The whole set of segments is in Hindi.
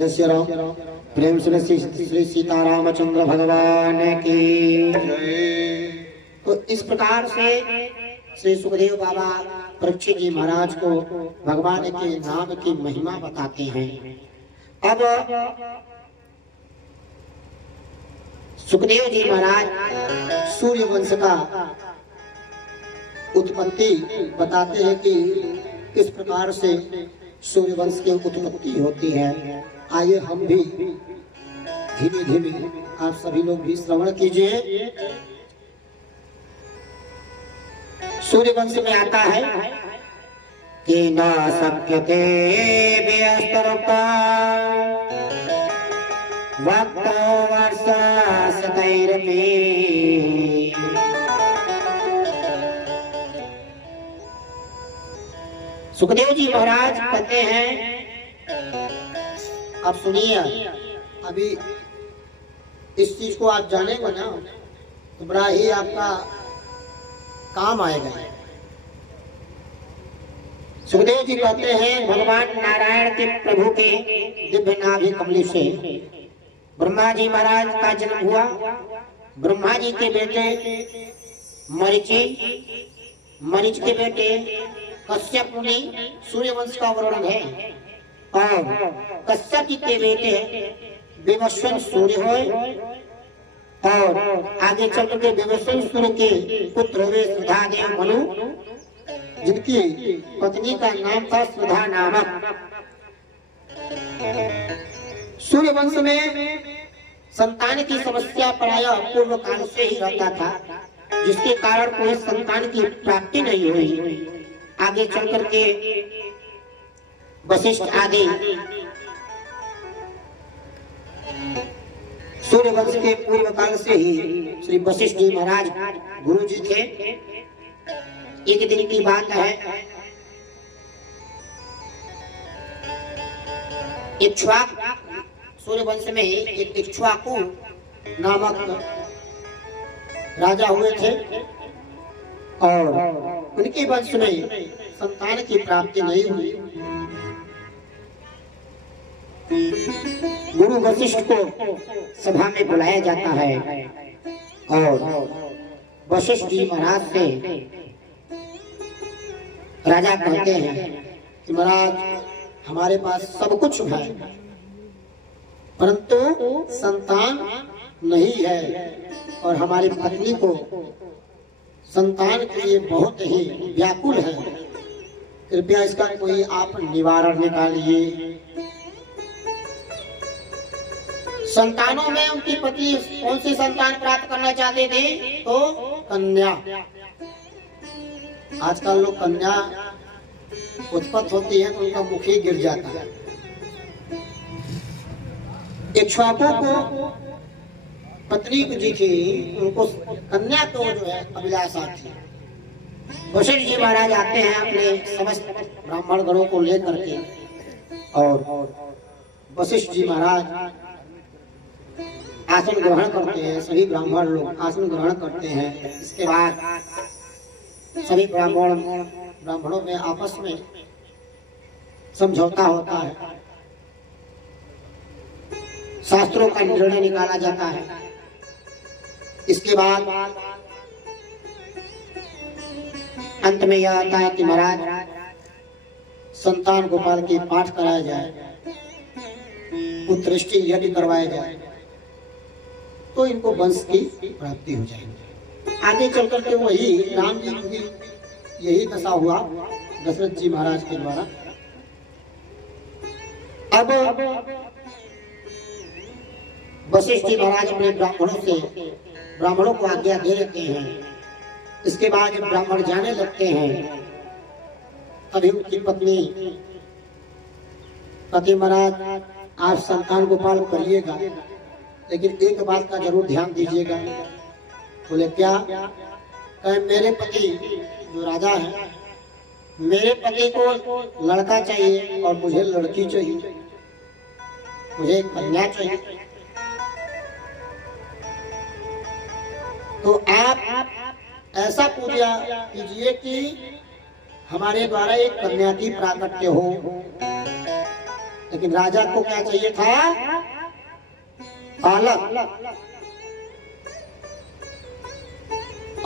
जय राम। प्रेम से श्री सीतारामचंद्र भगवान की जय। तो इस प्रकार से श्री सुखदेव बाबा परीक्षित जी महाराज को भगवान के नाम की महिमा बताते हैं। अब सुखदेव जी महाराज सूर्य वंश का उत्पत्ति बताते हैं कि किस प्रकार से सूर्य वंश की उत्पत्ति होती है। आइए हम भी धीमे धीमे आप सभी लोग भी श्रवण कीजिए। सूर्य वंश में आता है कि न शक्यते व्यस्तरता वक्तो वर्षासतैरपि। सुखदेव जी महाराज कहते हैं, अब सुनिए, अभी इस चीज को आप जानेंगे ना तो बड़ा ही आपका काम आएगा। सुखदेव जी कहते हैं भगवान नारायण के प्रभु के दिव्य नाभि कमल से ब्रह्मा जी महाराज का जन्म हुआ। ब्रह्मा जी के बेटे मरीच के बेटे कश्यप मुनि सूर्य वंश का वर्णन है। और कश्यप के बेटे विवस्वन सूर्य हुए और आगे चल के विवस्वन सूर्य के पुत्र हुए सुधादेव मनु, जिनकी पत्नी का नाम था सुधा नामक। सूर्य वंश में संतान की समस्या प्रायः पूर्व काल से ही रहता था, जिसके कारण कोई संतान की प्राप्ति नहीं हुई। आगे चल करके वशिष्ठ आदि सूर्य वंश के पूर्व काल से ही श्री वशिष्ठ जी महाराज गुरु जी थे। एक दिन की बात है, इक्ष्वाकु सूर्य वंश में एक इक्ष्वाकु नामक राजा हुए थे और उनके वंश में संतान की प्राप्ति नहीं हुई। गुरु वशिष्ठ को सभा में बुलाया जाता है और वशिष्ठ जी महाराज से राजा कहते हैं कि महाराज, हमारे पास सब कुछ है परंतु संतान नहीं है और हमारी पत्नी को संतान के लिए बहुत ही व्याकुल है। कृपया इसका कोई आप निवारण निकालिए। संतानों में उनकी पत्नी कौन सी संतान प्राप्त करना चाहते थे? तो कन्या। आजकल लोग कन्या उत्पत्त होती है तो उनका मुख ही गिर जाता है। इक्ष्वाकु को पत्नी जी थी, उनको कन्या को जो है अभिलाषा थी। वशिष्ठ जी महाराज आते हैं अपने समस्त ब्राह्मण गणों को लेकर के और वशिष्ठ जी महाराज आसन ग्रहण करते हैं। सभी ब्राह्मण लोग आसन ग्रहण करते हैं। इसके बाद सभी ब्राह्मणों में आपस में समझौता होता है, शास्त्रों का निर्णय निकाला जाता है। इसके बाद अंत में यह आता है कि महाराज संतान गोपाल की पाठ कराया जाए, पुत्रष्टि यज्ञ करवाया जाए तो इनको वंश की प्राप्ति हो जाएगी। आगे चल करके वही राम जी की यही दशा हुआ दशरथ जी महाराज के द्वारा। अब वशिष्ठ जी महाराज अपने ब्राह्मणों को आज्ञा दे देते हैं। इसके बाद जब ब्राह्मण जाने लगते हैं तभी उनकी पति महाराज, आप संतान गोपाल करिएगा लेकिन एक बात का जरूर ध्यान दीजिएगा। बोले क्या? कहे मेरे पति जो राजा है, मेरे पति को लड़का चाहिए और मुझे लड़की चाहिए, मुझे कन्या चाहिए। तो आप ऐसा पूजा कीजिए कि हमारे द्वारा एक कन्या की प्राकट्य हो। लेकिन राजा को क्या चाहिए था? बालक।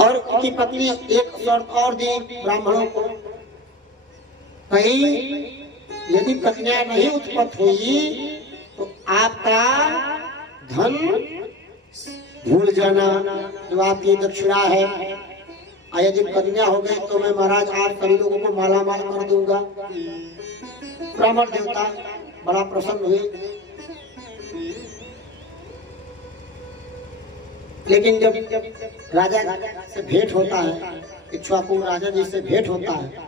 और उनकी पत्नी एक शर्त और दी ब्राह्मणों को, कहीं यदि कन्या नहीं उत्पन्न हुई तो आपका धन भूल जाना, जो आपकी दक्षिणा है, और यदि कन्या हो गई तो मैं महाराज आप सभी लोगों को माला माल कर दूंगा। ब्राह्मण देवता बड़ा प्रसन्न हुए। लेकिन जब राजा से भेंट होता है, इक्ष्वाकु राजा जी से भेंट होता है,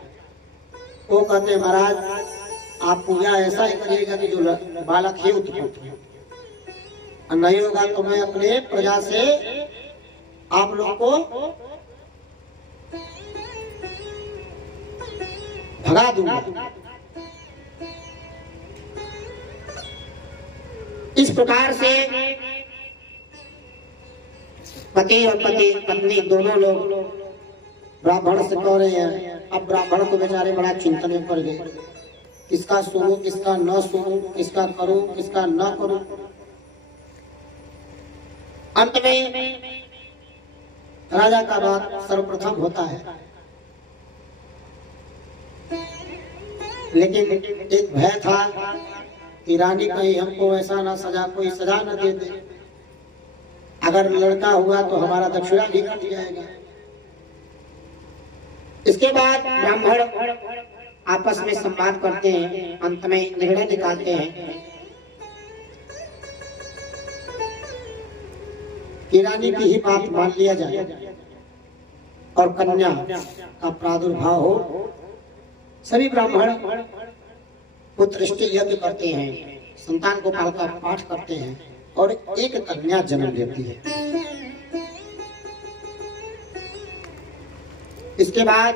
वो कहते हैं महाराज आप पूजा ऐसा ही करिएगा कि जो बालक ही उत्पन्न हो, और नहीं होगा तो मैं अपने प्रजा से आप लोग को भगा दूंगा। इस प्रकार से पति और पत्नी दोनों लोग ब्राह्मण से कह रहे हैं। अब ब्राह्मण को बेचारे बड़ा चिंतन में पड़ गए, किसका सुनूं किसका न सुनूं, किसका करूं किसका न करूं। अंत में राजा का बात सर्वप्रथम होता है, लेकिन एक भय था कि रानी कहीं हमको ऐसा ना कोई सजा न दे दे, अगर लड़का हुआ तो हमारा दक्षिणा भी कट जाएगा। इसके बाद ब्राह्मण आपस में संवाद करते हैं, अंत में निर्णय निकालते हैं कि रानी की ही बात मान लिया जाए और कन्या का प्रादुर्भाव हो। सभी ब्राह्मण पुत्रष्टि यज्ञ करते हैं, संतान गोपाल का पाठ करते हैं और एक कन्या जन्म लेती है। इसके बाद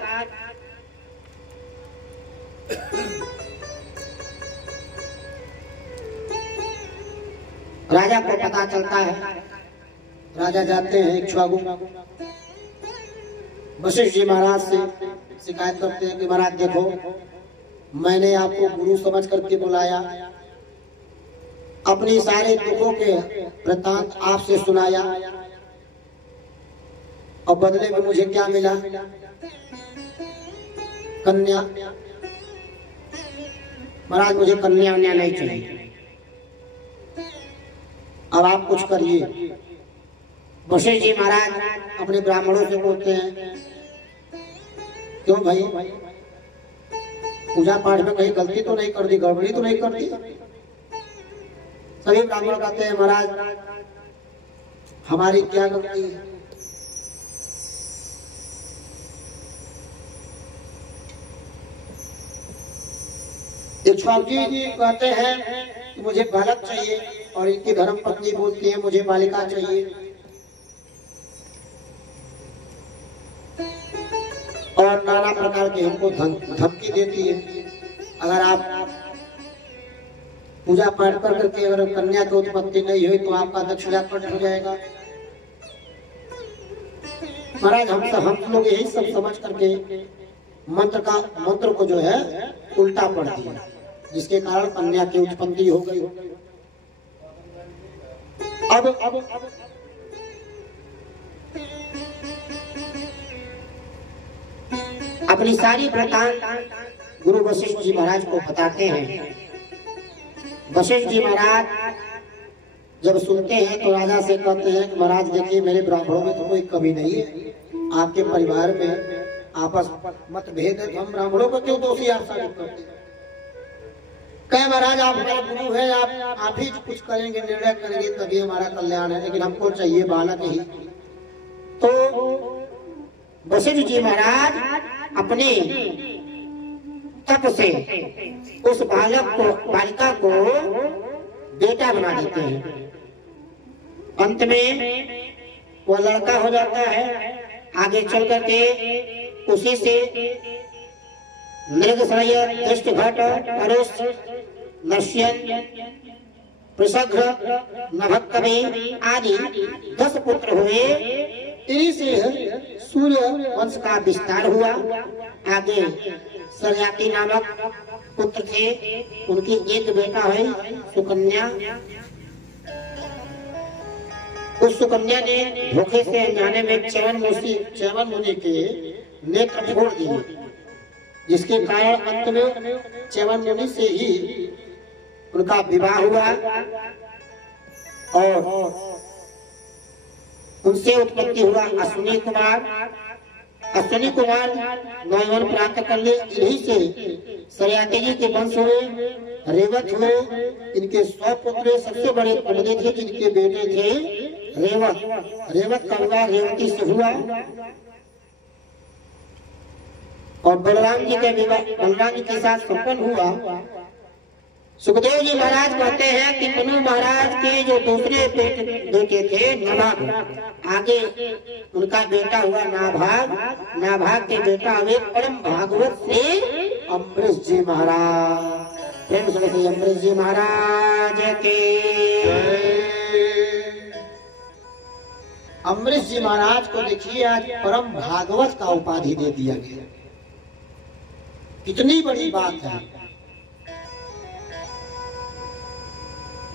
राजा को पता चलता है। राजा जाते हैं इक्ष्वाकु, वशिष्ठ जी महाराज से शिकायत करते हैं कि महाराज देखो, मैंने आपको गुरु समझ करके बुलाया, अपनी सारे दुखों के वृत्तांत आपसे सुनाया, और बदले में मुझे क्या मिला? कन्या। महाराज मुझे कन्या नहीं चाहिए, अब आप कुछ करिए। वशिष्ठ जी महाराज अपने ब्राह्मणों से बोलते हैं, क्यों भाई, पूजा पाठ में कहीं गलती तो नहीं कर दी, गड़बड़ी तो नहीं कर दी? सभी ब्राह्मण कहते हैं महाराज हमारी क्या गलती है? इक्ष्वाकु जी कहते हैं कि मुझे बालक चाहिए, और इनकी धर्म पत्नी बोलती है मुझे बालिका चाहिए। और नाना प्रकार की हमको धमकी देती है, अगर आप पूजा पाठ कर करके अगर कन्या की उत्पत्ति नहीं हुई तो आपका दक्षिणा कट हो जाएगा। महाराज हम लोग यही सब समझ करके मंत्र को जो है उल्टा पढ़ दिया, जिसके कारण कन्या की उत्पत्ति हो गई। अब अपनी सारी वृत्तांत गुरु वशिष्ठ जी महाराज को बताते हैं। वशिष्ठ जी महाराज जब सुनते हैं तो राजा से कहते हैं कि महाराज देखिए, मेरे ब्राह्मणों में तो कोई कमी नहीं है, आपके परिवार में आपस मतभेद है, तो हम ब्राह्मणों को क्यों दोषी आप साबित करते हैं? कहे महाराज आप मेरे गुरु हैं, आप ही कुछ करेंगे, निर्णय करेंगे तभी हमारा कल्याण है, लेकिन हमको चाहिए बालक ही। तो वशिष्ठ जी महाराज अपने तप से उस बालिका को बेटा बना देते हैं। अंत में वो लड़का हो जाता है। आगे चल करके उसी से मृगश्रय, दृष्टघट, परुष, नश्यन, पृषघ्र, नभक्कवे आदि 10 पुत्र हुए। इन्हीं से सूर्य वंश का विस्तार हुआ। आगे सरयाती नामक पुत्र थे, उनकी एक बेटा है सुकन्या। उस सुकन्या ने धोखे से अनजाने में च्यवन मुनि के नेत्र फोड़ दिए, जिसके कारण अंत में च्यवन मुनि से ही उनका विवाह हुआ और उनसे उत्पत्ति हुआ अश्विनी कुमार। अश्विनी कुमार नौवन प्राप्त कर ले, इन्हीं से सरयाती जी के वंश हुए, रेवत हुए। इनके 100 पुत्र, सबसे बड़े कुमुदे थे जिनके बेटे थे रेवत। रेवत का विवाह रेवती से हुआ और बलराम जी का विवाह बलराम जी के साथ संपन्न हुआ। सुखदेव जी महाराज कहते हैं कि मनु महाराज के जो दूसरे बेटे थे नाभाग, आगे उनका बेटा हुआ नाभाग। नाभाग के बेटा हुए परम भागवत से अम्बरीश जी महाराज। प्रेम से अम्बरीश जी महाराज के। अम्बरीश जी महाराज को देखिए आज परम भागवत का उपाधि दे दिया गया। कितनी बड़ी बात है।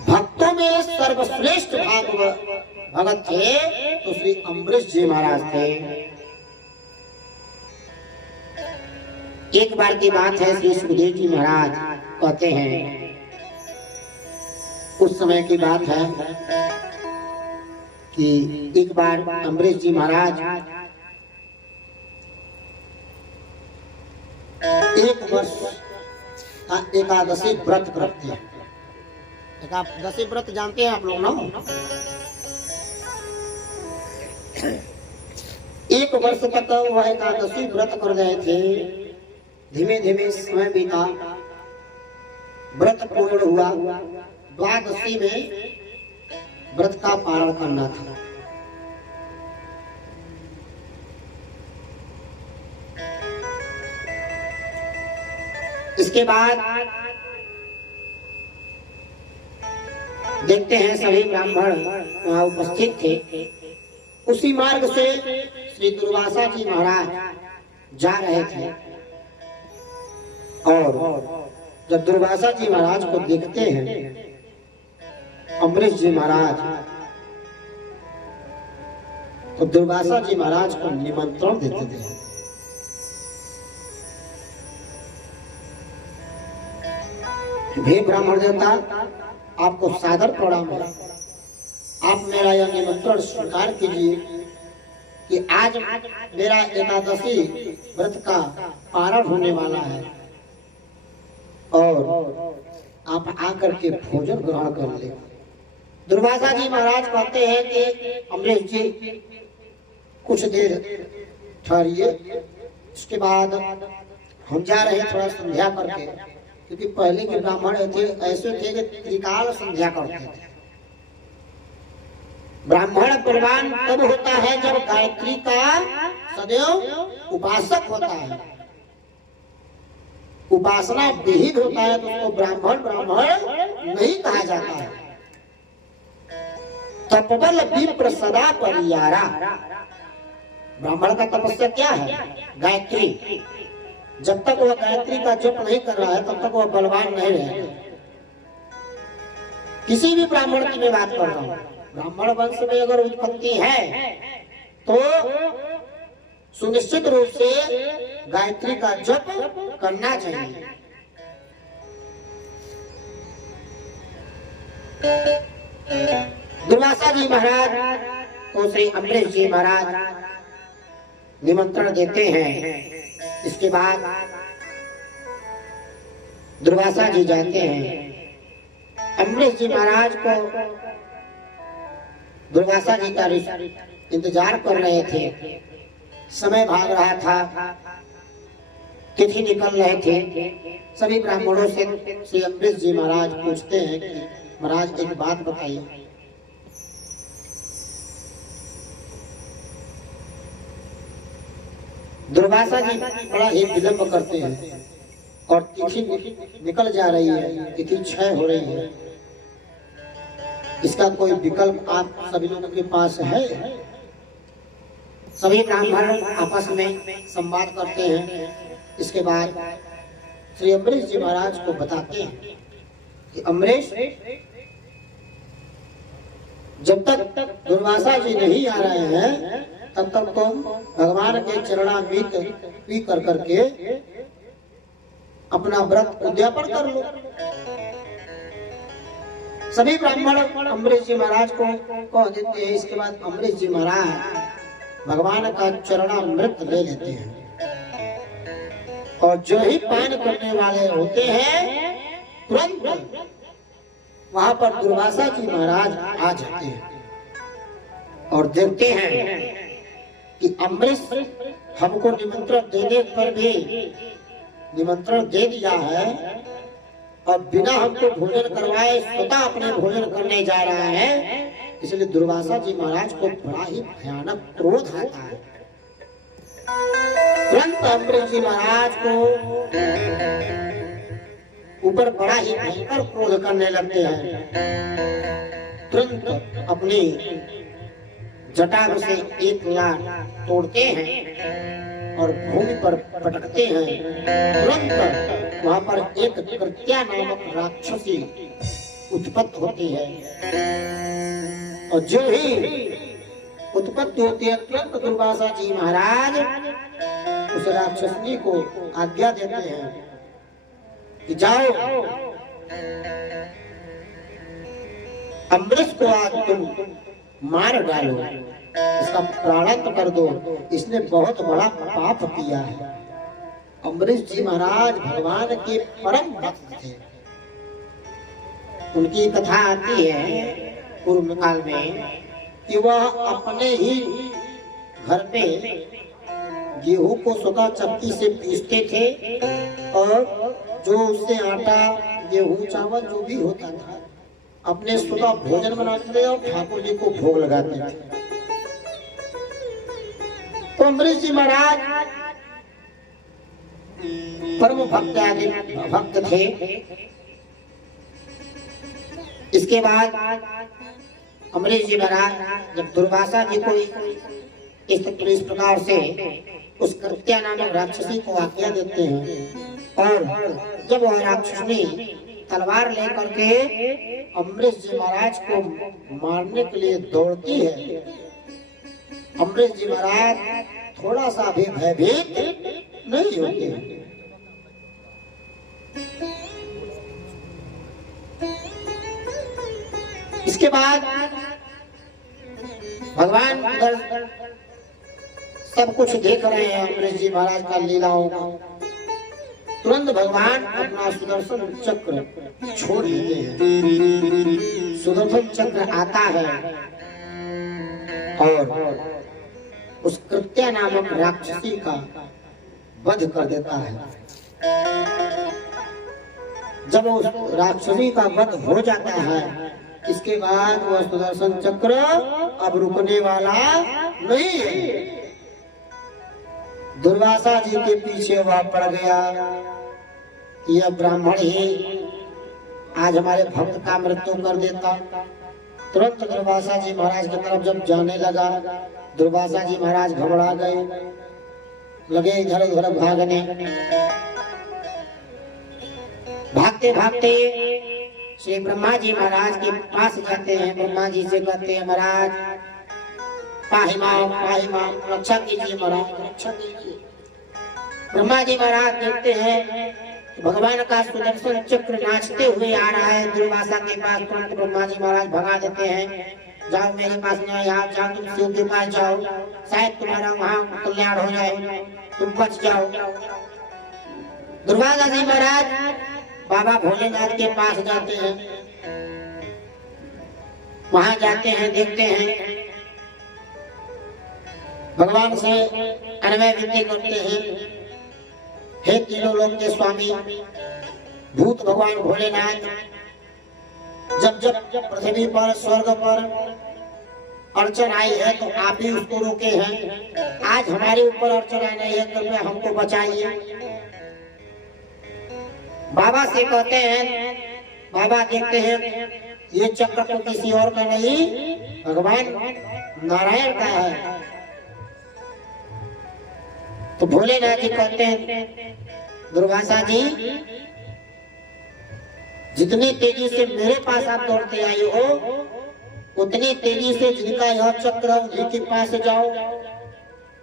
भक्तों में सर्वश्रेष्ठ भगत थे तो श्री अम्बरीश जी महाराज थे। एक बार की बात है, श्री सुखदेव जी महाराज कहते हैं, उस समय की बात है कि एक बार अम्बरीश जी महाराज एक वर्ष का एकादशी व्रत करते हैं। एकादशी व्रत जानते हैं आप लोग ना? एक वर्ष तक वह एकादशी व्रत कर रहे थे। धीमे धीमे समय बीता, व्रत पूर्ण हुआ। द्वादशी में व्रत का पारण करना था। इसके बाद देखते हैं सभी ब्राह्मण वहां उपस्थित थे। उसी मार्ग से श्री दुर्वासा जी महाराज जा रहे थे और जब दुर्वासा जी महाराज को देखते हैं अम्बरीश जी महाराज, तो दुर्वासा जी महाराज को निमंत्रण देते थे। हे ब्राह्मण देवता, आपको सादर प्रणाम है। आप मेरा यह निमंत्रण स्वीकार कीजिए कि आज मेरा एकादशी व्रत का पारण होने वाला है और आप आकर के भोजन ग्रहण कर ले। दुर्वासा जी महाराज कहते हैं कि अम्बरीश जी कुछ देर ठहरिए, उसके बाद हम जा रहे हैं थोड़ा संध्या करके, क्योंकि पहले के ब्राह्मण थे ऐसे थे कि त्रिकाल संध्या करते थे। ब्राह्मण बलवान तब होता है जब गायत्री का सदैव उपासक होता है। उपासना विहित होता है तो उसको ब्राह्मण ब्राह्मण नहीं कहा जाता है। तपबल विप्र सदा परियारा। ब्राह्मण का तपस्या क्या है? गायत्री। जब तक वह गायत्री का जप नहीं कर रहा है तब तक वह बलवान नहीं रहे। किसी भी ब्राह्मण की मैं बात कर रहा हूँ, ब्राह्मण वंश में अगर उत्पत्ति है तो सुनिश्चित रूप से गायत्री का जप करना चाहिए। दुर्वासा जी महाराज को श्री अम्बरीश जी महाराज निमंत्रण देते हैं। इसके बाद दुर्वासा जी जाते हैं। अम्बरीश जी महाराज को दुर्वासा जी का इंतजार कर रहे थे। समय भाग रहा था, तिथि निकल रहे थे। सभी ब्राह्मणों से श्री अम्बरीश जी महाराज पूछते हैं कि महाराज एक बात बताइए। दुर्वासा जी बड़ा ही विलंब करते हैं और तिथि निकल जा रही है, तिथि क्षय हो रही है। इसका कोई विकल्प आप सभी लोगों के पास है? सभी ब्राह्मण आपस में संवाद करते हैं। इसके बाद श्री अम्बरीश जी महाराज को बताते हैं कि अम्बरीश, जब तक दुर्वासा जी नहीं आ रहे हैं तब तक तुम भगवान के चरणामृत पी कर करके अपना व्रत उद्यापन कर लो। सभी ब्राह्मण अम्बरीश जी महाराज को कह देते हैं। इसके बाद अम्बरीश जी महाराज भगवान का चरणामृत ले लेते हैं और जो ही पान करने वाले होते हैं तुरंत वहां पर दुर्वासा जी महाराज आ जाते हैं और देखते हैं कि अम्बरीश हमको निमंत्रण देने पर भी निमंत्रण दे दिया है और बिना हमको भोजन करवाए स्वतः अपने भोजन करने जा रहा है। इसलिए दुर्वासा जी महाराज को बड़ा ही भयानक क्रोध आता है। तुरंत अम्बरीश जी महाराज को ऊपर बड़ा ही भयंकर क्रोध करने लगते हैं। तुरंत अपनी जटार से एक लात तोड़ते हैं और भूमि पर पटकते हैं। तुरंत वहां पर एक कृत्या नामक राक्षसी उत्पत्ति होती है और जो ही उत्पत्ति होती है तुरंत दुर्वासा जी महाराज उस राक्षसी को आज्ञा देते हैं कि जाओ अम्बरीश को आज तुम मार डालो, इसका प्राणांत कर दो, इसने बहुत बड़ा पाप किया है। अम्बरीश जी महाराज भगवान के परम भक्त थे। उनकी कथा आती है पूर्व काल में कि वह अपने ही घर पे गेहूं को स्वतः चक्की से पीसते थे और जो उससे आटा गेहूं चावल जो भी होता था अपने स्वतः भोजन बनाते थे और ठाकुर जी को भोग लगाते थे। तो अम्बरीश जी महाराज परम भक्त थे। इसके बाद अम्बरीश जी महाराज जब दुर्वासा जी को इस प्रकार से उस कृत्या नामक राक्षसी को आज्ञा देते हैं और जब वह राक्षसी तलवार लेकर के अम्बरीश जी महाराज को मारने के लिए दौड़ती है, अम्बरीश जी महाराज थोड़ा सा भी भयभीत नहीं होते। इसके बाद भगवान सब कुछ देख रहे हैं अम्बरीश जी महाराज का लीलाओं को। तुरंत भगवान अपना सुदर्शन चक्र छोड़ देते हैं। सुदर्शन चक्र आता है और उस कृत्या नामक राक्षसी का वध कर देता है। जब उस राक्षसी का वध हो जाता है इसके बाद वह सुदर्शन चक्र अब रुकने वाला नहीं है। दुर्वासा जी के पीछे वह पड़ गया। यह ब्राह्मण ही आज हमारे भक्त का मृत्यु कर देता। तुरंत दुर्वासा जी महाराज की तरफ जब जाने लगा दुर्वासा जी महाराज घबरा गए, लगे इधर उधर भागने। भागते भागते श्री ब्रह्मा जी महाराज के पास जाते हैं। ब्रह्मा जी से कहते हैं महाराज पाहि मां रक्षा कीजिए, महाराज रक्षा कीजिए। ब्रह्मा जी महाराज देखते हैं भगवान का सुदर्शन चक्र नाचते हुए आ रहा है दुर्वासा के पास। तुरंत ब्रह्मा जी महाराज भगा देते हैं, जाओ मेरे पास नहीं, आप जाओ तुम शिव के पास जाओ, शायद तुम्हारा वहां कल्याण हो जाए, तुम बच जाओ। दुर्वासा जी महाराज बाबा भोलेनाथ के पास जाते हैं। वहां जाते हैं, देखते हैं भगवान से अनवय विनती करते हैं, हे तीनों लोक के स्वामी भूत भगवान भोलेनाथ, जब जब पृथ्वी पर स्वर्ग पर अड़चन आई है तो आप ही उसको रोके हैं। आज हमारे ऊपर अड़चन आई नहीं है, कृपया हमको बचाइए। बाबा से कहते हैं, बाबा देखते हैं ये चक्र तो किसी और का नहीं भगवान नारायण का है। तो भोलेनाथ जी कहते हैं दुर्वासा जी, जितनी तेजी से मेरे पास आप दौड़ते आई हो, उतनी तेजी से जिनका यह चक्र उन्हीं के पास जाओ,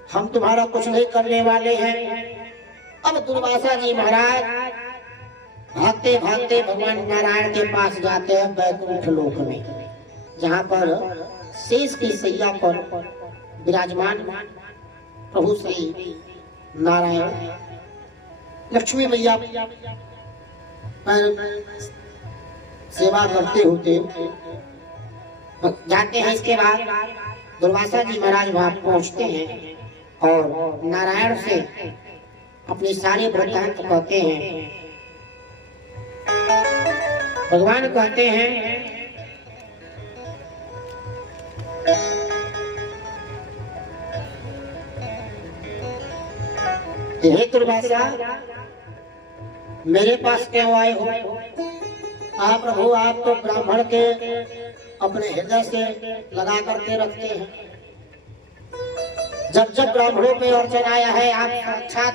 हम तुम्हारा कुछ नहीं करने वाले हैं। अब दुर्वासा जी महाराज भागते भागते भगवान नारायण के पास जाते हैं वैकुंठ लोक में, जहाँ पर शेष की सैया पर विराजमान प्रभु श्री नारायण लक्ष्मी मैया सेवा करते होते जाते हैं। इसके बाद दुर्वासा जी महाराज वहां पहुंचते हैं और नारायण से अपनी सारी वृत्तांत कहते हैं। भगवान कहते हैं हे दुर्वासा, मेरे पास क्यों आए हो? आप प्रभु, आप तो ब्राह्मण के अपने हृदय से लगा करके रखते हैं। जब जब ब्राह्मणों पे अर्चन आया है, आप साक्षात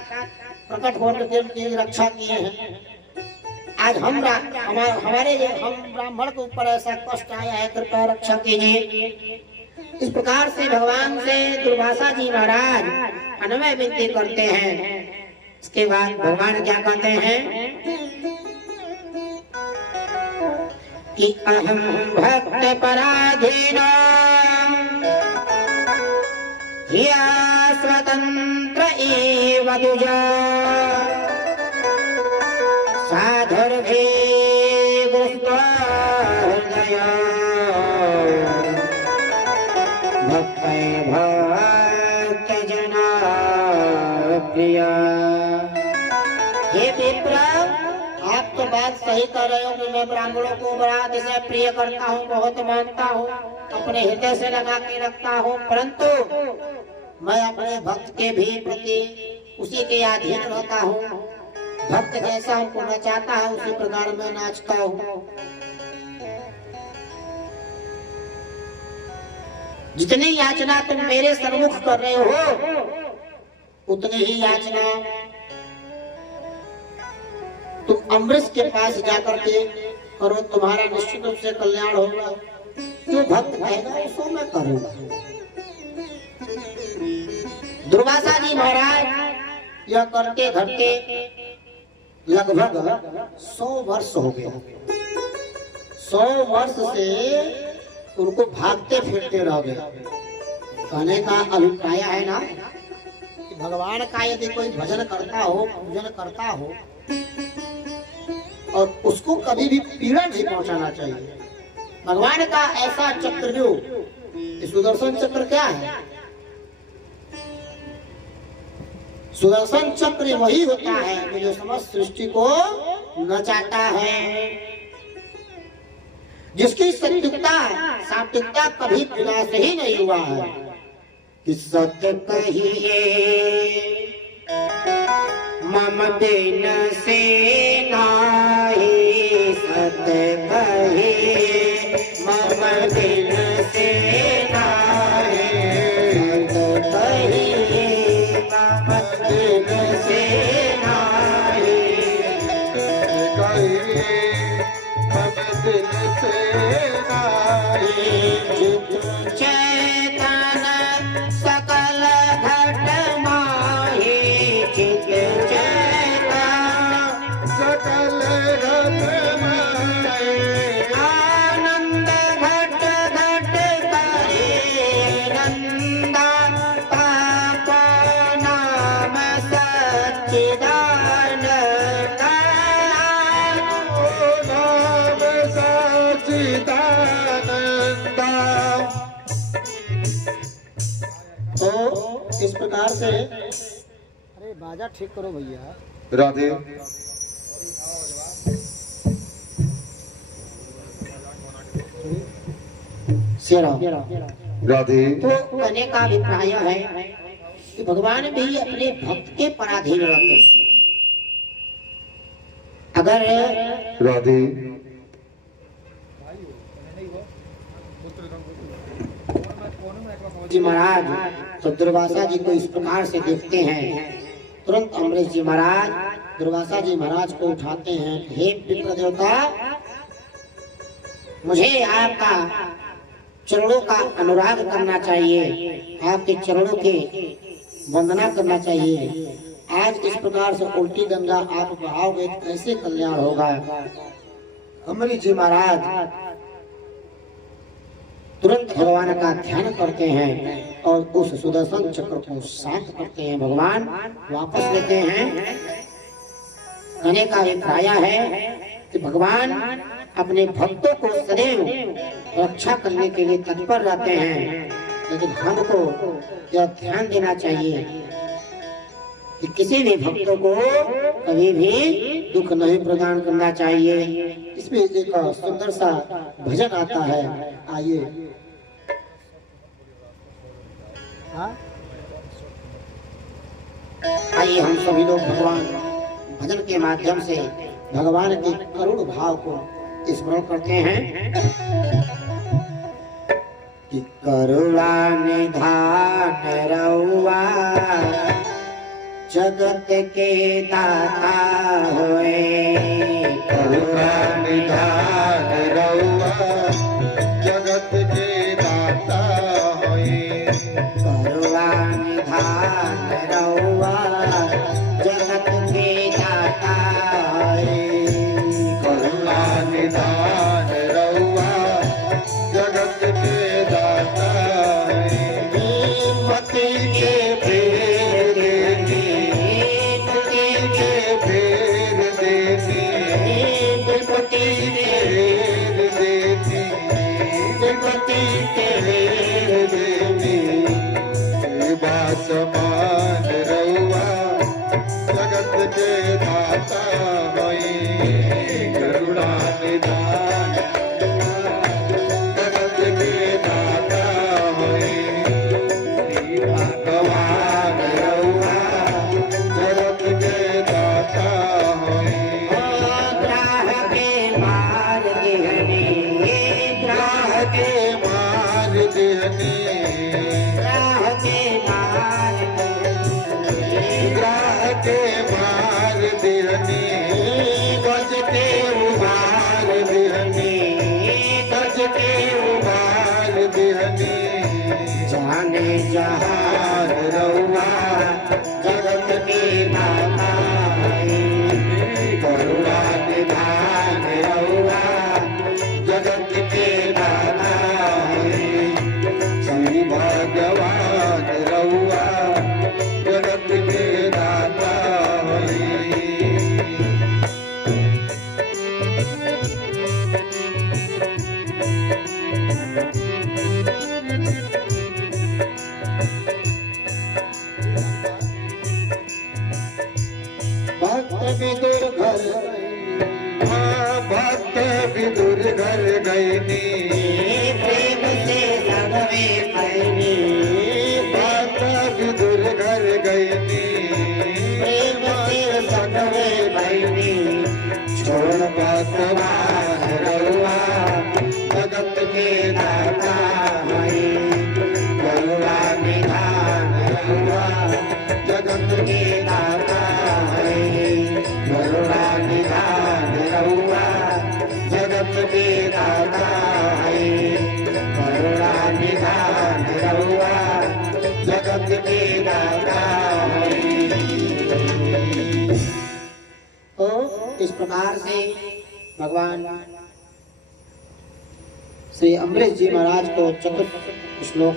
प्रकट होकर के रक्षा किए हैं। आज हम ब्राह्मण के ऊपर ऐसा कष्ट आया है, कृपया रक्षा कीजिए। इस प्रकार से भगवान से दुर्वासा जी महाराज अनवय विनती करते हैं। इसके बाद भगवान क्या कहते हैं कि अहम भक्त पराधीनो हिया स्वतंत्र एव दुजा साधुर्भि गुप्ता हृदय भक्तै भक्त जना प्रिया। हे विप्र, आप तो बात सही कर रहे हो कि मैं ब्राह्मणों को बड़ा अतिशय प्रिय करता हूँ, बहुत मानता हूँ, अपने हृदय से लगा के रखता हूँ, परंतु मैं अपने भक्त के भी प्रति उसी के अधीन रहता हूँ। भक्त जैसा हमको नचाता है उसी प्रकार मैं नाचता हूँ। जितनी याचना तुम मेरे सम्मुख कर रहे हो, उतनी ही याचना तुम अमृत के पास जाकर के करो, तुम्हारा निश्चित रूप से कल्याण होगा। जो भक्त कहेगा उसको मैं करूंगा। दुर्वासा जी महाराज यह करते घटते लगभग 100 वर्ष हो गए। 100 वर्ष से उनको भागते फिरते रह गए। कहने का अभिप्राय है ना कि भगवान का यदि कोई भजन करता हो, पूजन करता हो, और उसको कभी भी पीड़ा नहीं पहुंचाना चाहिए। भगवान का ऐसा चक्रव्यूह, सुदर्शन चक्र क्या है? सुदर्शन चक्र वही होता है जो समस्त सृष्टि को नचाता है, जिसकी सत्युक्ता सात्विकता कभी विनाश ही नहीं हुआ है। कि सत्य कहिए मम बिन से नाही, सत्य कहिए मम बिन से नाही, सत्य कहिए मम बिन से नाही, कहिए मम बिन से नाही। चेतन सकल घट माही, चित चेतन सकल घट माही, आनंद घट घट करे नंदा, पाप नाम सच्चिदानंद, नाम सच्चिदानंद। तो इस प्रकार से, अरे बाजा ठीक करो भैया। राधे राधे। तो कहने का अभिप्राय है कि भगवान भी अपने भक्त के पराधीन रहते हैं। अगर राधे जी महाराज जब दुर्वासा जी को इस प्रकार से देखते हैं तुरंत अमरीश जी महाराज दुर्वासा जी महाराज को उठाते हैं। हे विप्र देवता, मुझे आपका चरणों का अनुराग करना चाहिए, आपके चरणों के वंदना करना चाहिए। आज इस प्रकार से उल्टी गंगा आप बहाओगे तो कैसे कल्याण होगा। अमरीश जी महाराज तुरंत भगवान का ध्यान करते हैं और उस सुदर्शन चक्र को शांत करते हैं। भगवान वापस लेते हैं। कहने का अभिप्राय है कि भगवान अपने भक्तों को सदैव रक्षा करने के लिए तत्पर रहते हैं, लेकिन हमको यह ध्यान देना चाहिए कि किसी भी भक्तों को कभी भी दुख नहीं प्रदान करना चाहिए। इसमें एक सुंदर सा भजन आता है, आइए। आइए हम सभी लोग भगवान भजन के माध्यम से भगवान के करुण भाव को स्मरण करते हैं कि करुणा निधान रउआ जगत के दाता होए। करुणा निधान रउआ जगत के दाता होए। करुणा निधान रउआ जगत के दाता होए। करुणा निधान रउआ जगत के दाता होए। पति के फेर देती, पति के फेर देती, पति के फेर देती, पति के फेर देती। समान रउआ जगत के दाता होए। करुणा निधान जगत के दाता होए। भगवान रउआ जगत के दाता होए। ग्राह के मार देहनी, ग्राह के मार देहनी, ग्राह के मार देहनी, ग्राह के मार देहनी। गज के उभार देहनी, गज के उभार देहनी। जाने जहान रउआ जगत के दाता है। करुणा निधान रउआ जगत के दाता है। श्री भगवान रउआ जगत के दाता है। भक्त विदुर घर भक्त विदुर घर गयनी। प्रेम से लगवे पैनी, भक्त विदुर घर गयनी। प्रेम से लगवे पैनी। छोड़ भगवान रउआ जगत के दाता है। करुणा निधान रउआ जगत के दाता है। करुणा निधान रउआ जगत के दाता है। करुणा निधान रउआ जगत के दाता है। तो इस प्रकार से भगवान श्री अमरीश जी महाराज को चतुर्थ श्लोक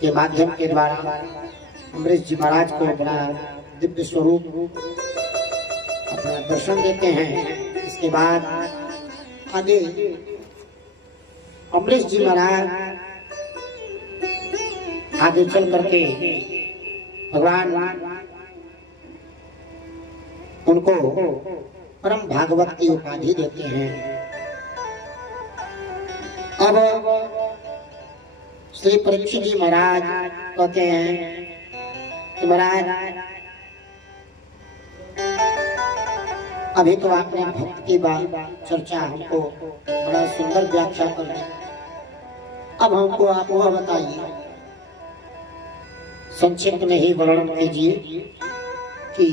के माध्यम के द्वारा अमरीश जी महाराज को बड़ा दिव्य स्वरूप अपना दर्शन देते हैं। इसके बाद आगे अमरीश जी महाराज आगे चल करके भगवान उनको परम भागवत की उपाधि देते हैं। अब श्री परीक्षित जी महाराज कहते हैं कि महाराज अभी तो आपने भक्त की बात चर्चा हमको बड़ा सुंदर व्याख्या कर दी, अब हमको आप वह बताइए संक्षिप्त में ही वर्णन कीजिए कि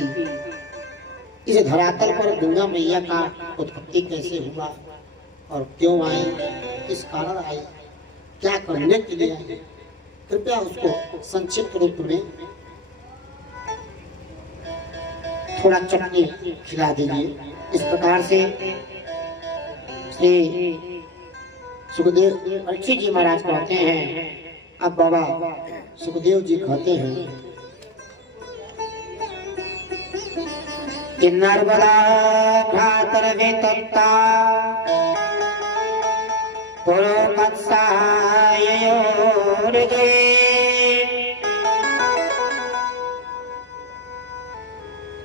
इस धरातल पर गंगा मैया का उत्पत्ति कैसे हुआ और क्यों आई, किस कारण आई, क्या करने के लिए आई। कृपया उसको संक्षिप्त रूप में थोड़ा चटनी खिला दीजिए। इस प्रकार से श्री सुखदेव परीक्षित जी महाराज कहते हैं, अब बाबा सुखदेव जी कहते हैं कि नर्मदा भ्रातर वेतत्ता पुरोपत्सायोर्गे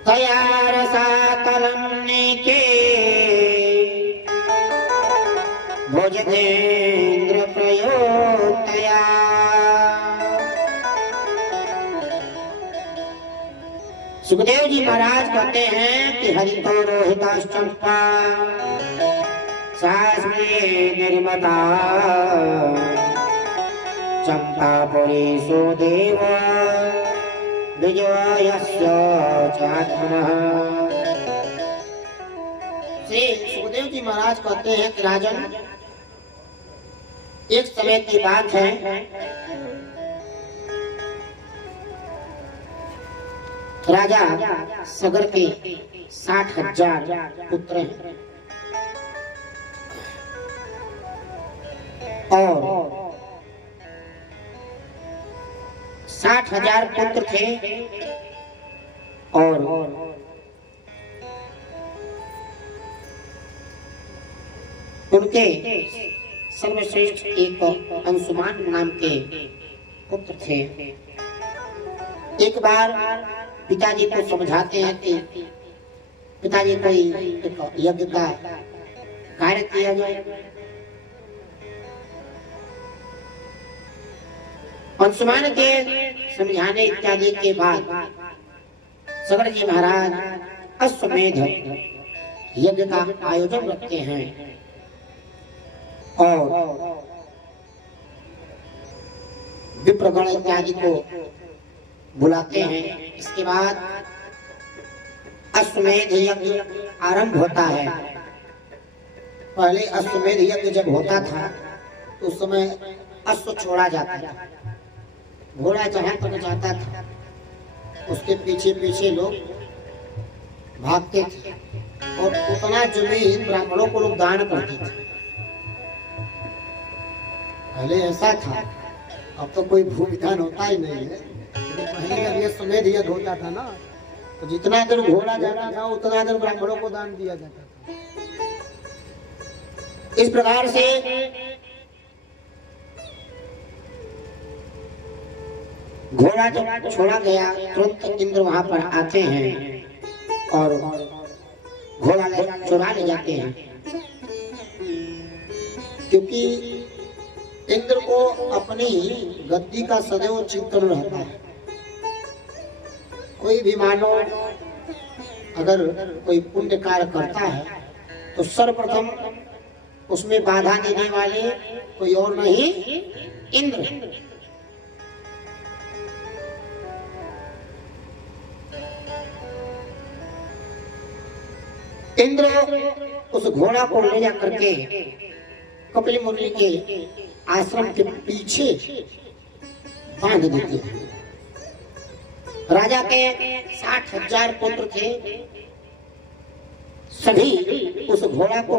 तया रसातलं नीके भोजनेन्द्र प्रयोक्तया। सुखदेव जी महाराज कहते हैं कि हरितो रोहिताश्चंपा सास्मे निर्मता चंपापुरी सुदेव विजयस्य चात्मनः। श्री सुखदेव जी महाराज कहते हैं कि राजन, एक समय की बात है, राजा सगर के 60,000 पुत्र हैं और 60,000 पुत्र थे और उनके सर्वश्रेष्ठ एक अंशुमान नाम के पुत्र थे। एक बार पिताजी को समझाते हैं कि पिताजी कोई यज्ञ का कार्य किया जाए। अंशुमान के समझाने इत्यादि के बाद सगर जी महाराज अश्वमेध यज्ञ का आयोजन रखते हैं और विप्रगण इत्यादि को बुलाते हैं। इसके बाद अश्वमेध यज्ञ आरंभ होता है। पहले अश्वमेध यज्ञ जब होता था तो उस समय अश्व छोड़ा जाता था, घोड़ा जहां तक जाता था उसके पीछे पीछे लोग भागते थे और उतना जमीन ब्राह्मणों को लोग दान करते थे। पहले ऐसा था, अब तो कोई भू विधान होता ही नहीं है। पहले जब ये समेध यज्ञ होता था ना, तो जितना दिन घोड़ा जाता था उतना दिन ब्राह्मणों को दान दिया जाता था। इस प्रकार से घोड़ा जब छोड़ा गया तुरंत इंद्र वहां पर आते हैं और घोड़ा चुरा ले जाते हैं, क्योंकि इंद्र को अपनी गद्दी का सदैव चिंतन रहता है। कोई भी मानव अगर कोई पुण्य कार्य करता है तो सर्वप्रथम उसमें बाधा देने वाले कोई और नहीं, इंद्र। इंद्र उस घोड़ा को ले जाकर के कपिल मुनि के आश्रम के पीछे बांध देते हैं। राजा के 60,000 पुत्र थे, सभी उस घोड़ा को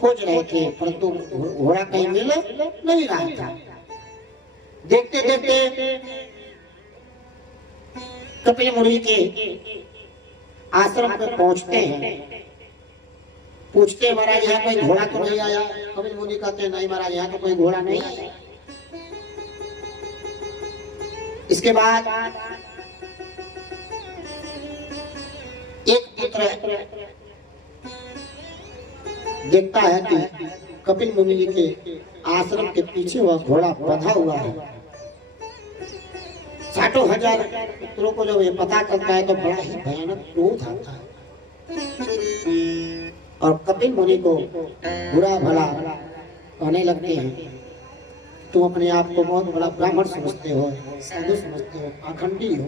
खोज रहे थे, परंतु घोड़ा कहीं मिल नहीं रहा था। देखते देखते कपिल मुनि के आश्रम पे पहुंचते हैं। पूछते महाराज यहाँ कोई घोड़ा तो नहीं आया? कपिल मुनि कहते नहीं महाराज यहाँ तो कोई घोड़ा नहीं आया। इसके बाद एक पुत्र देखता है कि कपिल मुनि के आश्रम के पीछे वह घोड़ा बंधा हुआ है। 60,000 पुत्रों को जब ये पता चलता है तो बड़ा ही भयानक क्रोध आता है और कपिल मुनि को बुरा भला कहने लगते हैं। तुम अपने आप को बहुत बड़ा ब्राह्मण समझते हो, साधु समझते हो, पाखंडी हो।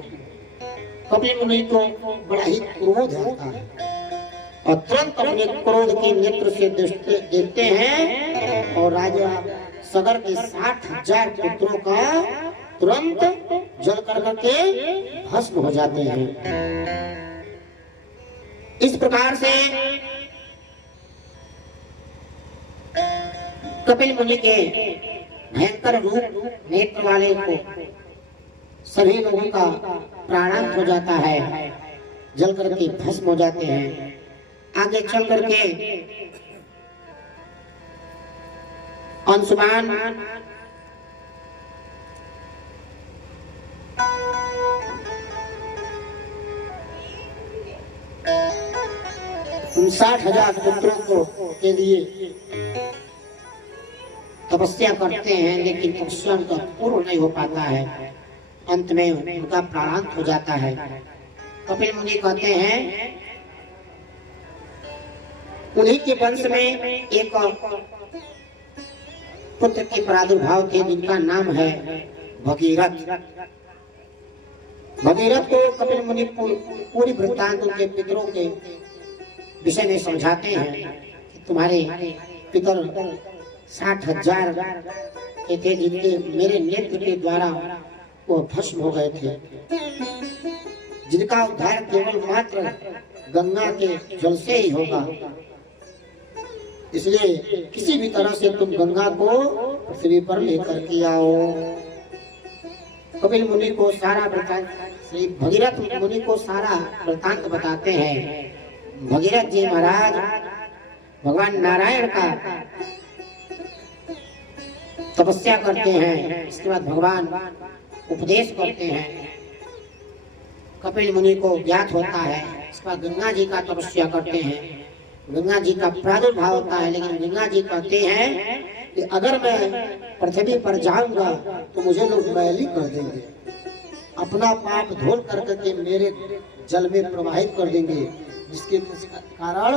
कपिल मुनि को बड़ा ही क्रोध आता है और तुरंत अपने क्रोध के नेत्र से देखते हैं और राजा सगर के 60,000 पुत्रों का तुरंत जल करके भस्म हो जाते हैं। इस प्रकार से कपिल मुनि के भयंकर रूप नेत्र वाले को सभी लोगों का प्राणांत हो जाता है, जल करके भस्म हो जाते हैं। आगे चल करके अंशुमान उन 60,000 पुत्रों को के लिए तपस्या करते हैं, लेकिन तपस्या उनका पूर्ण नहीं हो पाता है। अंत में उनका प्राणांत हो जाता है। कपिल मुनि कहते हैं उन्हीं के वंश में एक पुत्र के प्रादुर्भाव थे जिनका नाम है भगीरथ। भगीरथ को कपिल मुनि पूरी वृत्तांत उनके पितरों के विषय में समझाते हैं कि तुम्हारे पितर 60,000 के थे जिनके मेरे नेत्र के द्वारा वो भस्म हो गए थे, जिनका उद्धार केवल मात्र गंगा के जल से ही होगा। इसलिए किसी भी तरह से तुम गंगा को पृथ्वी पर लेकर के आओ। कपिल मुनि को सारा वृत्तांत, श्री भगीरथ मुनि को सारा वृत्तांत बताते हैं। भगीरथ जी महाराज भगवान नारायण का तपस्या करते हैं। इसके बाद भगवान उपदेश करते हैं। कपिल मुनि को ज्ञात होता है। इसके बाद गंगा जी का तपस्या करते हैं। गंगा जी का प्रादुर्भाव होता है, लेकिन गंगा जी कहते हैं कि अगर मैं पृथ्वी पर जाऊंगा तो मुझे लोग मैली कर देंगे, अपना पाप धोल करके मेरे जल में प्रवाहित कर देंगे, जिसके कारण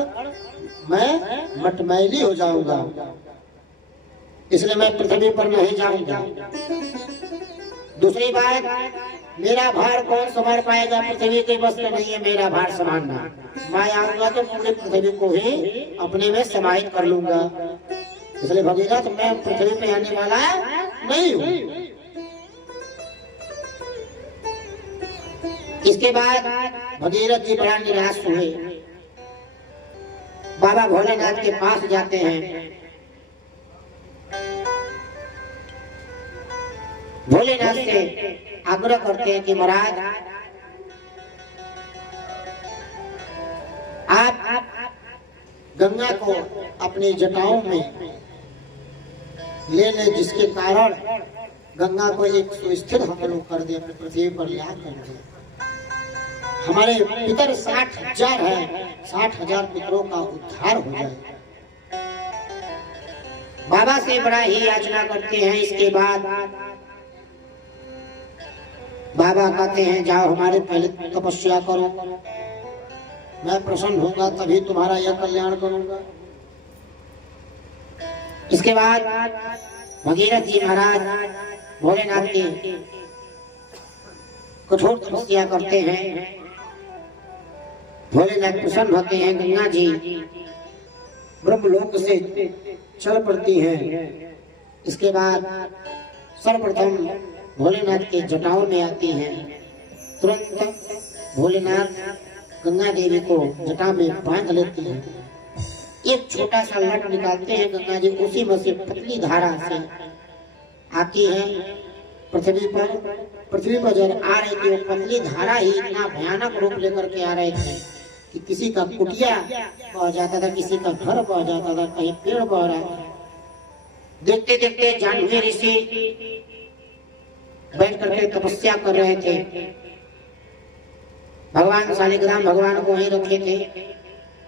मैं मटमैली हो जाऊंगा। इसलिए मैं पृथ्वी पर नहीं जाऊंगा। दूसरी बात, मेरा भार कौन संभाल पाएगा? पृथ्वी के बस में नहीं है मेरा भार संभालना। मैं आऊंगा तो पूरी पृथ्वी को ही अपने में समाहित कर लूंगा। इसलिए भगीरथ मैं पृथ्वी पे आने वाला नहीं हूँ। इसके बाद भगीरथ जी बड़ा निराश हुए, बाबा भोलेनाथ के पास जाते हैं। भोलेनाथ से आग्रह करते हैं कि महाराज आप गंगा को अपनी जटाओं में ले लें, जिसके कारण गंगा को एक सुस्थिर हम लोग कर दे, पृथ्वी पर ला कर दे। हमारे पितर 60,000 है, 60,000 पितरों का उद्धार हो जाए। बाबा से बड़ा ही याचना करते हैं। इसके बाद बाबा कहते हैं जाओ हमारे पहले तपस्या करो, मैं प्रसन्न होगा तभी तुम्हारा यह कल्याण करूंगा। इसके बाद भगीरथ जी महाराज भोलेनाथ की कठोर तपस्या करते हैं। भोलेनाथ प्रसन्न होते हैं। गंगा जी ब्रह्मलोक से चल पड़ती हैं। इसके बाद सर्वप्रथम भोलेनाथ के जटाओं में आती हैं। तुरंत भोलेनाथ गंगा देवी को जटा में बांध लेती हैं। एक छोटा सा लट निकालते हैं गंगा जी, उसी में से पतली धारा से आती है पृथ्वी पर। पृथ्वी पर जब आ रही थी वो पतली धारा ही इतना भयानक रूप लेकर के आ रहे थे कि किसी का कुटिया बह जाता था, किसी का घर बह जाता था, कहीं पेड़ बह रहा था। देखते देखते जाह्नवी ऋषि बैठ करके तपस्या कर रहे थे। भगवान शालिग्राम भगवान को वहीं रखे थे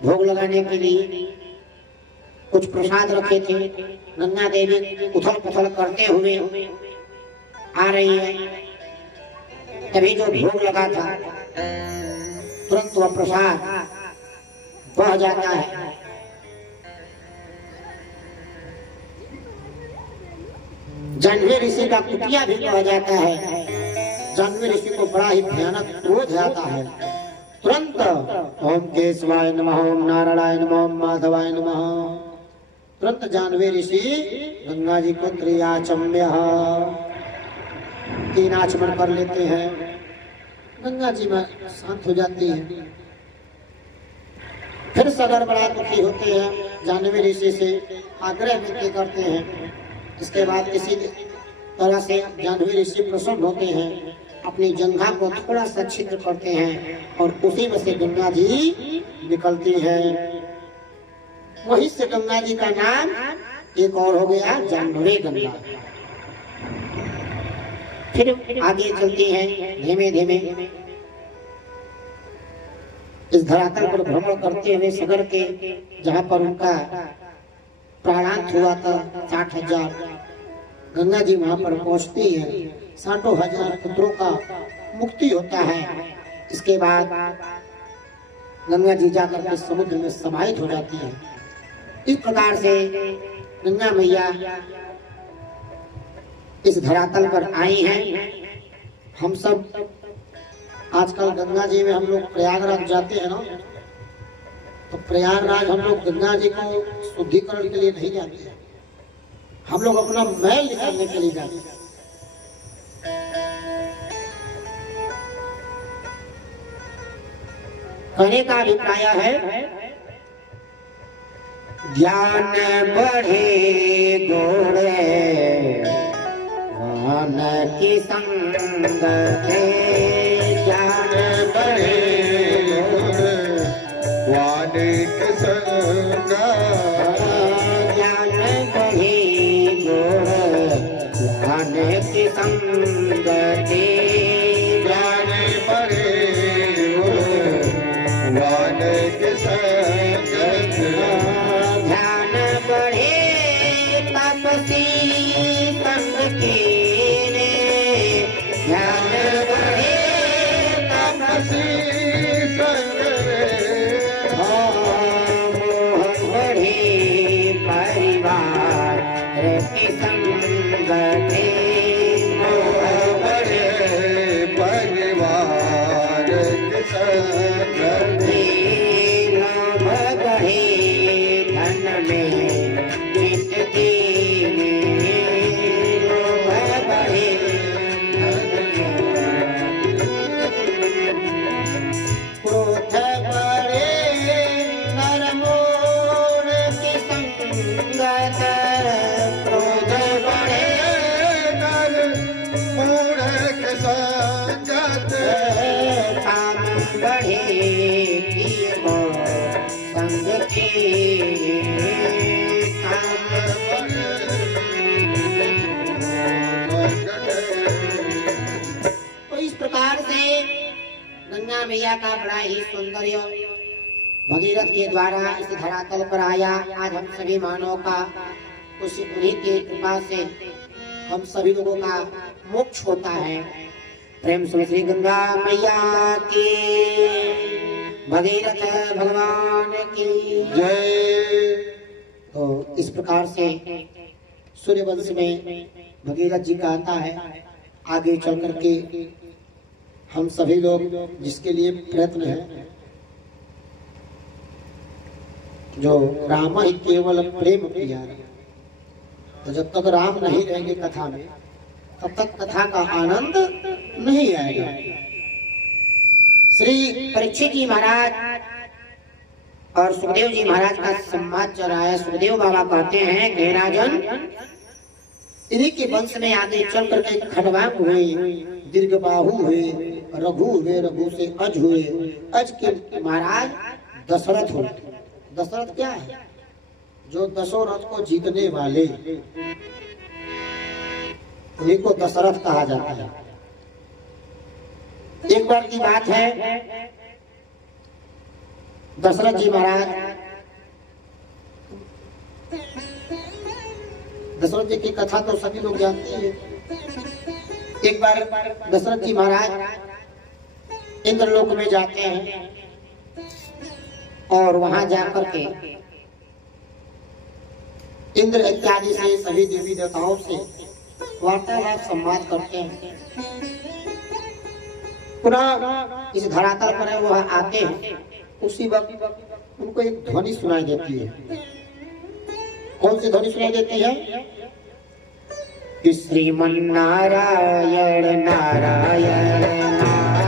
भोग लगाने के लिए, कुछ प्रसाद रखे थे। गंगा देवी उथल पुथल करते हुए आ रही है। तभी जो भोग लगा था तुरंत वह प्रसाद बह जाता है। जानवी ऋषि का कुटिया भी कहा जाता है। जानवी ऋषि को बड़ा ही भयानक क्रोध आता है। तुरंत ओम केशवाय नमः, ओम नारायणाय नमः, ओम माधवाय नमः। तुरंत जानवी ऋषि गंगा जी को त्रियाचम्य तीन आचमन कर लेते हैं। गंगा जी में शांत हो जाती है। फिर सदर बड़ा दुखी होते हैं, जानवी ऋषि से आग्रह विनती करते हैं। इसके बाद किसी तरह से जानवी ऋषि प्रसन्न होते हैं, अपनी जंघा को थोड़ा सा छिद्र करते हैं और उसी में से गंगा जी निकलती है। वहीं से गंगा जी का नाम एक और हो गया जाह्नवी गंगा। फिर आगे चलती हैं धीमे धीमे इस धरातल पर भ्रमण करते हुए सगर के, जहाँ पर उनका प्राणांत हुआ था 60,000। गंगा जी वहां पर पहुंचती है। 60,000 पुत्रों का मुक्ति होता है। इसके बाद गंगा जी जाकर के समुद्र में समाहित हो जाती है। इस प्रकार से गंगा मैया इस धरातल पर आई हैं। हम सब आजकल गंगा जी में हम लोग प्रयागराज जाते हैं ना, तो प्रयागराज हम लोग गंगा जी को शुद्धिकरण के लिए नहीं जाते हैं, हम लोग अपना मैल निकालने के लिए जाते हैं। कहने का अभिप्राय है ज्ञान बढ़े गोड़े वान की संगते, ज्ञान बढ़े वान की संगते, ज्ञान बढ़े गोड़े वान की संगते, ज्ञान बढ़े वान की संगते, ध्यान बढ़े तपसी संग के रे, ध्यान बढ़े तपसी संग रे, मोह बढ़े परिवार की संगते, मोह बढ़े परिवार की संगते, लोभ बढ़े धन में चित दीने, लोभ बढ़े क्रोध बढ़े नर मोर की संगत, क्रोध बढ़े नर मूढ़ के संगत, काम बढ़े किए को संग के, काम तो इस प्रकार से गंगा मैया का बड़ा ही सौंदर्य भगीरथ के द्वारा इस धरातल पर आया। आज हम सभी मानव का उसी उन्हीं की कृपा से हम सभी लोगों का मोक्ष होता है। प्रेम से श्री गंगा मैया की, भगीरथ भगवान की जय। तो इस प्रकार से सूर्यवंश में भगीरथ जी का आता है। आगे चल करके हम सभी लोग जिसके लिए प्रयत्न है, जो राम ही केवल प्रेम प्रिया, तो जब तक राम नहीं रहेंगे कथा में तब तक कथा का आनंद नहीं आएगा। श्री परीक्षित जी महाराज और सुखदेव जी महाराज का संवाद चल रहा है। सुखदेव बाबा कहते हैं कि राजन, इन्हीं के वंश में आगे चल करके खड़वांग हुए, दीर्घबाहु हुए, रघु हुए, रघु से अज हुए, अज के महाराज दशरथ हुए। दशरथ क्या है? जो दशों रथ को जीतने वाले, उन्हीं को दशरथ कहा जाता है। एक बार की बात है, दशरथ जी महाराज, दशरथ जी की कथा तो सभी लोग जानते हैं। एक बार दशरथ जी महाराज इंद्रलोक में जाते हैं और वहां जाकर के इंद्र इत्यादि से सभी देवी देवताओं से वार्तालाप संवाद करते हैं। पुनः इस धरातल पर वो आते हैं, उसी वक्त उनको एक ध्वनि सुनाई देती है। कौन सी ध्वनि सुनाई देती है? कि श्रीमन नारायण नारायण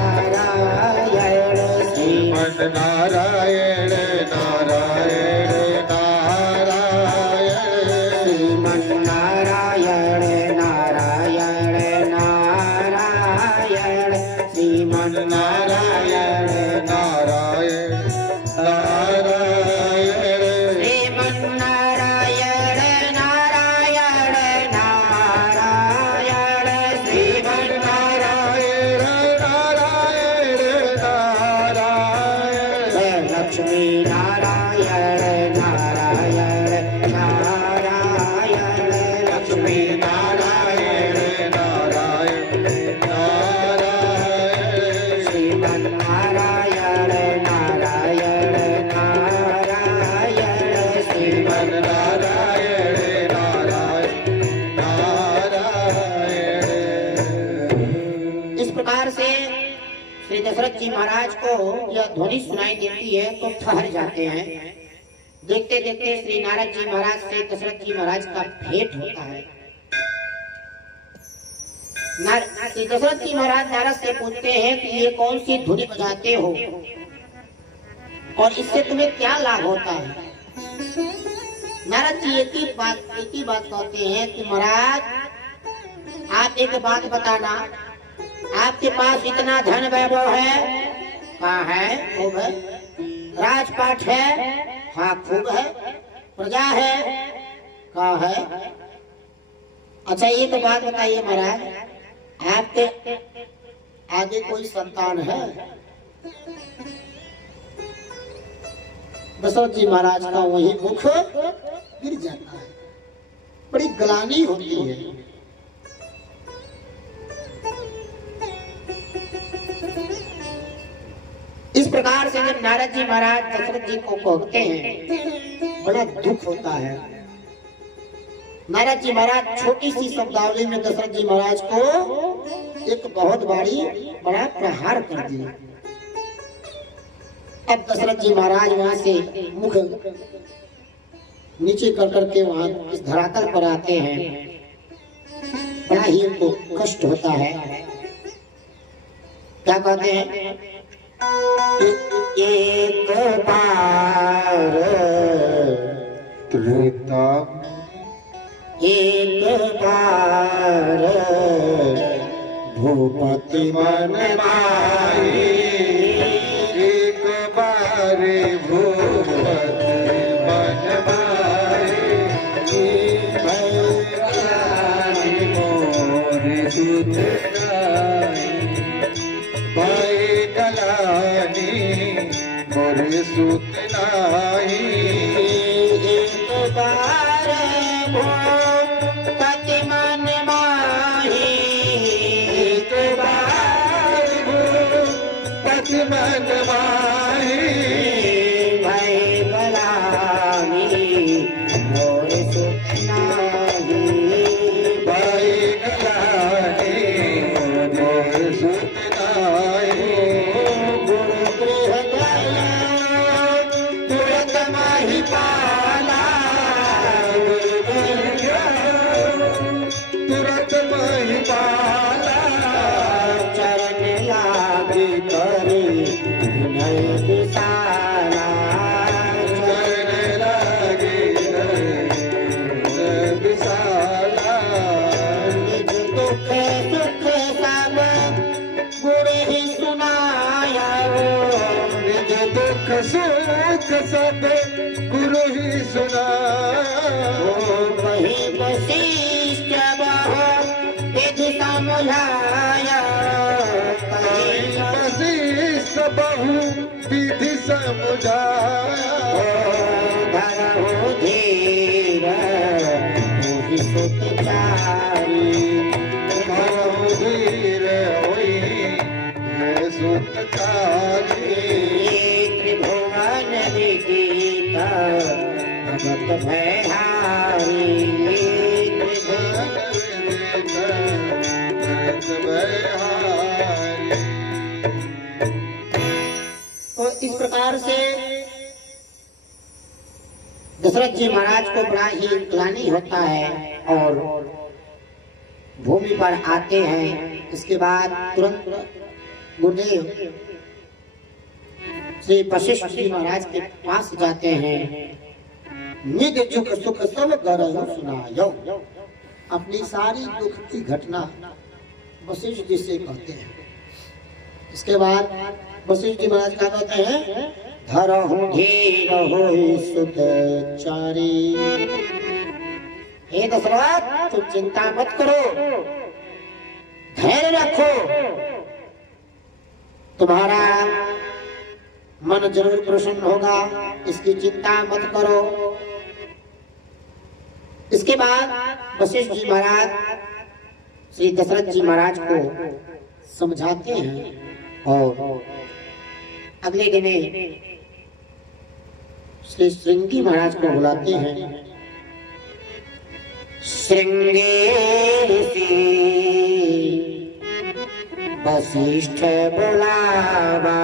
नारायण श्रीमन नारायण नारायण नारायण श्रीमन नारायण नारायण नारायण श्रीमन नारायण नारायण नारायण श्रीमन नारायण नारायण नारायण श्रीमन नारायण नारायण नारायण लक्ष्मी नारायण नारायण नारायण लक्ष्मी नारायण नारायण नारायण श्रीमन नारायण नारायण नारायण श्रीमन नारायण नारायण नारायण। इस प्रकार से श्री दशरथ जी महाराज को यह ध्वनि सुनाई देती है तो ठहर जाते हैं। देखते देखते श्री नारद जी महाराज से दशरथ जी महाराज का भेंट होता है। श्री दशरथ जी महाराज नारद से पूछते हैं कि ये कौन सी धुनी बजाते हो और इससे तुम्हें क्या लाभ होता है? नारद जी एक ही बात कहते हैं कि महाराज आप एक बात बताना, आपके पास इतना धन वैभव है? कहाँ है? खूब है। राजपाट है? हाँ खूब है। प्रजा है? कहाँ है? अच्छा ये तो बात बताइए महाराज, आपके आगे कोई संतान है? दशरथ जी महाराज का वही मुख गिर जाता है, बड़ी गलानी होती है। इस प्रकार से जब नारद जी महाराज दशरथ जी को कहते हैं, बड़ा दुख होता है। नारद जी महाराज छोटी सी शब्दावली में दशरथ जी महाराज को एक बहुत बड़ा प्रहार कर दिया। अब दशरथ जी महाराज वहां से मुख नीचे कर करके वहां इस धरातल पर आते हैं। बड़ा ही उनको कष्ट होता है। क्या कहते हैं? एक बार त्रेता एक बार भूपति मन माही, एक बार भूपति मन माही, भैरानी मोर सुत गाई, भाई गलानी मोर सुत नाई। एक बार भूपति मन माही, एक बार भूपति मन माही, भय गलानी मोर सुत नाही। भाई गलानी मोर सुत नाई। गुरु गृह गया तुरत माही पाला, तुरंत मही पाला, चरण लागी करी विनय विशाला। चरण लागे विशाला, निज दुख सुख सब गुरु ही सुनाया, निज दुख सुख सब गुरु ही सुनाया। वही वशिष्ठ बहु विधि समझाया, वशिष्ठ बहु विधि समझाया। धरहु धीर मोहि सुत चारी, धरहु धीर होई मैं सुत चारी। त्रिभुवन विदित भगत भयहारी, त्रिभुवन प्रकार से दशरथ जी महाराज को बड़ा ही ग्लानि होता है और भूमि पर आते हैं। इसके बाद तुरंत गुरुदेव श्री वशिष्ठ जी महाराज के पास जाते हैं। निज दुख सुख सब गरहु सुनायो, अपनी सारी दुख की घटना वशिष्ठ जी से कहते हैं। इसके बाद वशिष्ठ जी महाराज क्या कहते हैं, धरहु धीर होई सुत चारी। हे दशरथ, तुम चिंता मत करो, धैर्य रखो, तुम्हारा मन जरूर प्रसन्न होगा, इसकी चिंता मत करो। इसके बाद वशिष्ठ जी महाराज श्री दशरथ जी महाराज को समझाते हैं और अगले दिन श्री श्रृंगी महाराज को बुलाते हैं। श्रृंगे वशिष्ठ बुलावा